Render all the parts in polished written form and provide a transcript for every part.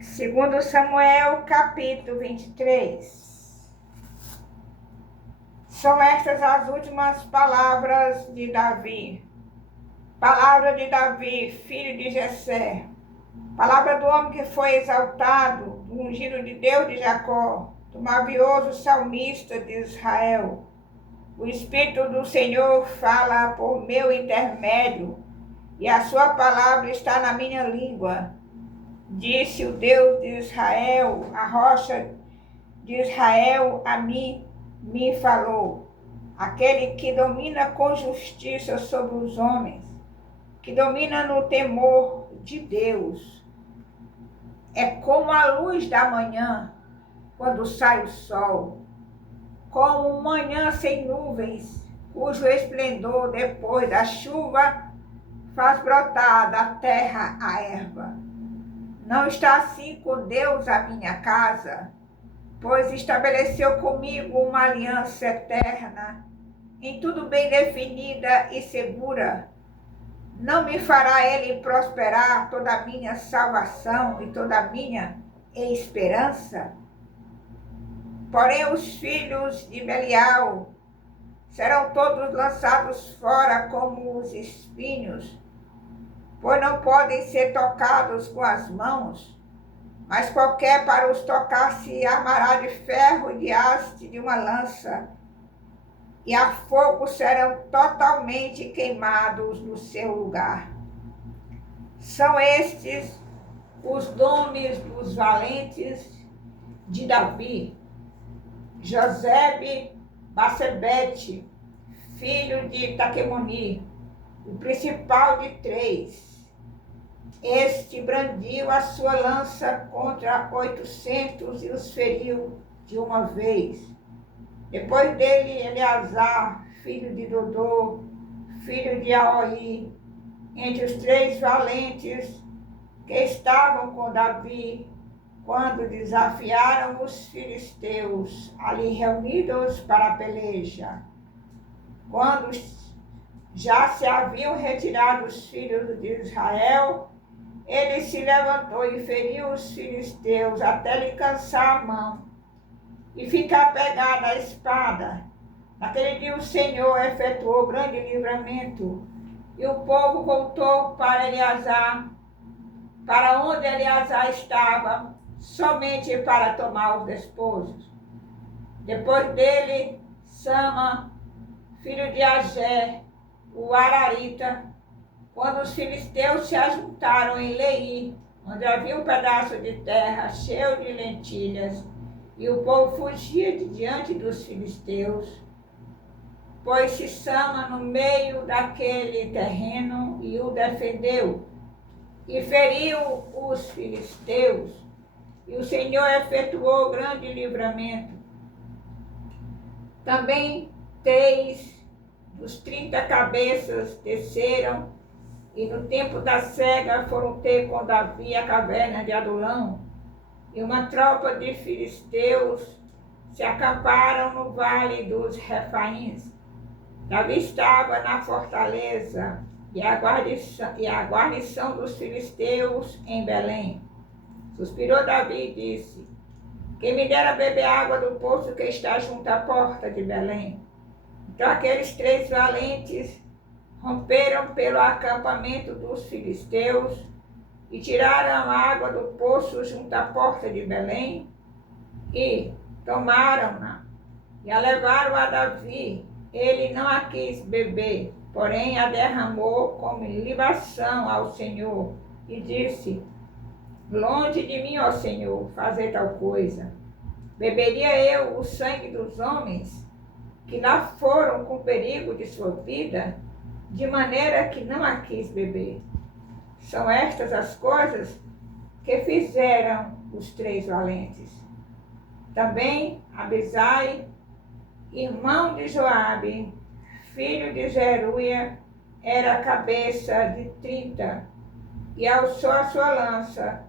Segundo Samuel, capítulo 23. São estas as últimas palavras de Davi. Palavra de Davi, filho de Jessé. Palavra do homem que foi exaltado, do ungido de Deus de Jacó, do mavioso salmista de Israel. O Espírito do Senhor fala por meu intermédio, e a sua palavra está na minha língua. Disse o Deus de Israel, a rocha de Israel a mim me falou. Aquele que domina com justiça sobre os homens, que domina no temor de Deus. É como a luz da manhã, quando sai o sol, como manhã sem nuvens, cujo esplendor depois da chuva faz brotar da terra a erva. Não está assim com Deus a minha casa, pois estabeleceu comigo uma aliança eterna, em tudo bem definida e segura. Não me fará ele prosperar toda a minha salvação e toda a minha esperança? Porém, os filhos de Belial serão todos lançados fora como os espinhos, pois não podem ser tocados com as mãos, mas qualquer para os tocar se armará de ferro e de haste de uma lança, e a fogo serão totalmente queimados no seu lugar. São estes os nomes dos valentes de Davi: Josebe-Basebete, filho de Taquemoni, o principal de 3. Este brandiu a sua lança contra 800 e os feriu de uma vez. Depois dele, Eleazar, filho de Dodô, filho de Aoi, entre os 3 valentes que estavam com Davi, quando desafiaram os filisteus, ali reunidos para a peleja. Quando já se haviam retirado os filhos de Israel, ele se levantou e feriu os filisteus até lhe cansar a mão e ficar pegado à espada. Naquele dia o Senhor efetuou grande livramento, e o povo voltou para Eleazar, para onde Eleazar estava, somente para tomar os desposos. Depois dele, Sama, filho de Agé, o Ararita, quando os filisteus se ajuntaram em Leí, onde havia um pedaço de terra cheio de lentilhas, e o povo fugia de diante dos filisteus, pôs-se Sama no meio daquele terreno e o defendeu, e feriu os filisteus, e o Senhor efetuou grande livramento. Também 3 dos 30 cabeças desceram, e no tempo da cega foram ter com Davi a caverna de Adulão, e uma tropa de filisteus se acamparam no vale dos Refaíns. Davi estava na fortaleza, e a guarnição dos filisteus em Belém. Suspirou Davi e disse: quem me dera beber água do poço que está junto à porta de Belém. Então aqueles 3 valentes romperam pelo acampamento dos filisteus e tiraram a água do poço junto à porta de Belém e tomaram-na e a levaram a Davi. Ele não a quis beber, porém a derramou como libação ao Senhor e disse: longe de mim, ó Senhor, fazer tal coisa. Beberia eu o sangue dos homens que lá foram com perigo de sua vida, de maneira que não a quis beber. São estas as coisas que fizeram os 3 valentes. Também Abisai, irmão de Joabe, filho de Zeruia, era a cabeça de 30, e alçou a sua lança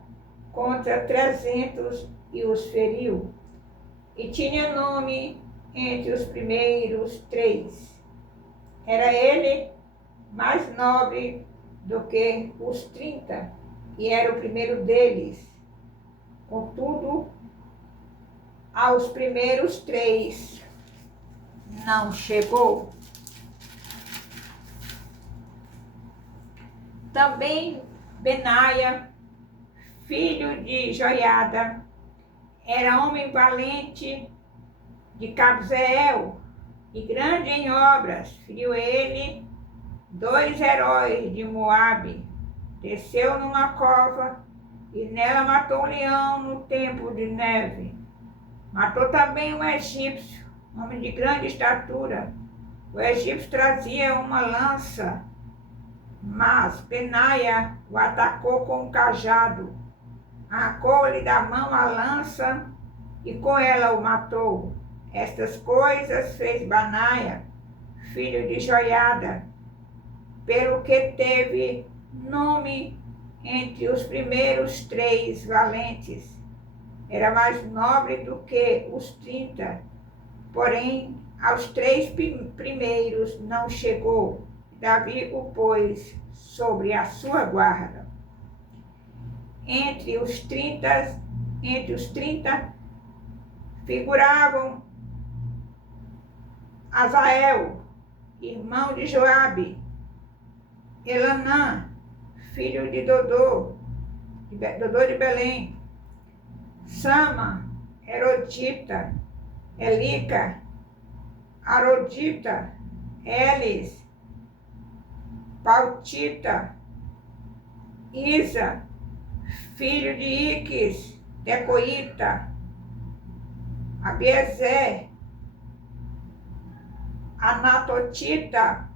contra 300 e os feriu. E tinha nome entre os primeiros 3. Era ele mais nobre do que os 30, e era o primeiro deles. Contudo, aos primeiros 3 não chegou. Também Benaia, filho de Joiada, era homem valente de Cabzeel e grande em obras. Feriu ele 2 heróis de Moabe. Desceu numa cova e nela matou um leão no tempo de neve. Matou também um egípcio, homem de grande estatura. O egípcio trazia uma lança, mas Benaia o atacou com um cajado. Arrancou-lhe da mão a lança e com ela o matou. Estas coisas fez Benaia, filho de Joiada, pelo que teve nome entre os primeiros 3 valentes. Era mais nobre do que os 30, porém aos 3 primeiros não chegou. Davi o pôs sobre a sua guarda. Entre os 30 figuravam Azael, irmão de Joabe, Elanã, filho de Dodô de Belém, Sama, Erodita, Elica, Arodita, Elis, Pautita, Isa, filho de Iques, Tecoíta, Abiezer, Anatotita,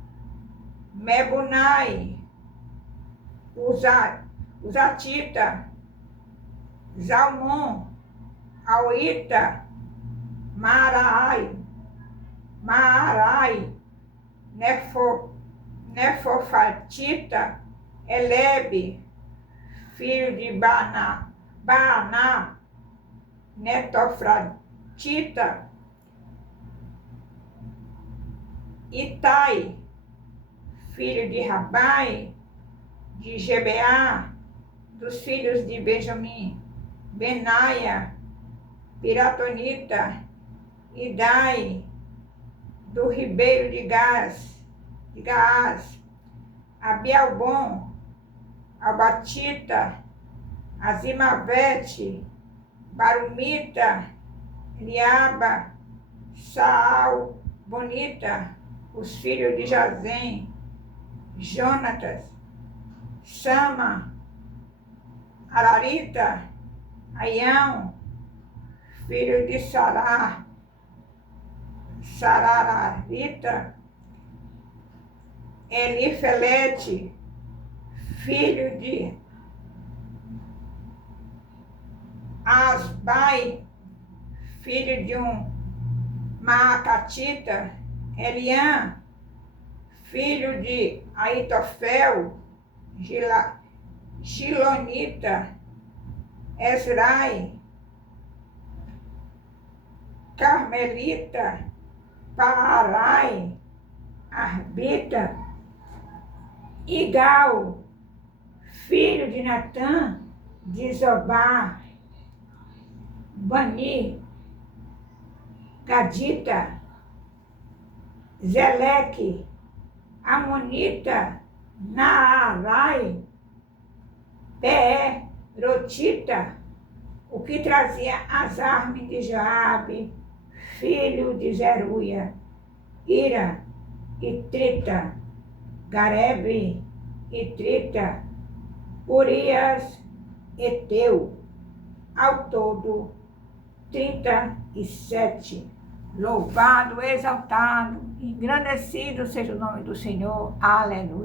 Mebunai, Uzatita, Zalmon, Auita, Maarai, Nefofatita, Elebe, filho de Baaná, Netofratita, Itai, filho de Rabai, de Gebeá, dos filhos de Benjamim, Benaia, Piratonita, Idai, do ribeiro de Gaás, Abialbom, Albatita, Azimavete, Barumita, Eliaba, Saal, Bonita, os filhos de Jazem, Jonatas, Sama, Ararita, Aião, filho de Sararita, Elifelete, filho de Asbai, filho de um Maacatita, Eliã, filho de Aitofel, Gilonita, Esrai, Carmelita, Paarai, Arbita, Igal, filho de Natã, de Zobá, Bani, Gadita, Zeleque, Amonita, Naarai, Rotita, o que trazia as armas de Joabe, filho de Zeruia, Ira, Itrita, Garebe, Itrita, Urias, Eteu, ao todo 37. Louvado, exaltado, engrandecido seja o nome do Senhor. Aleluia.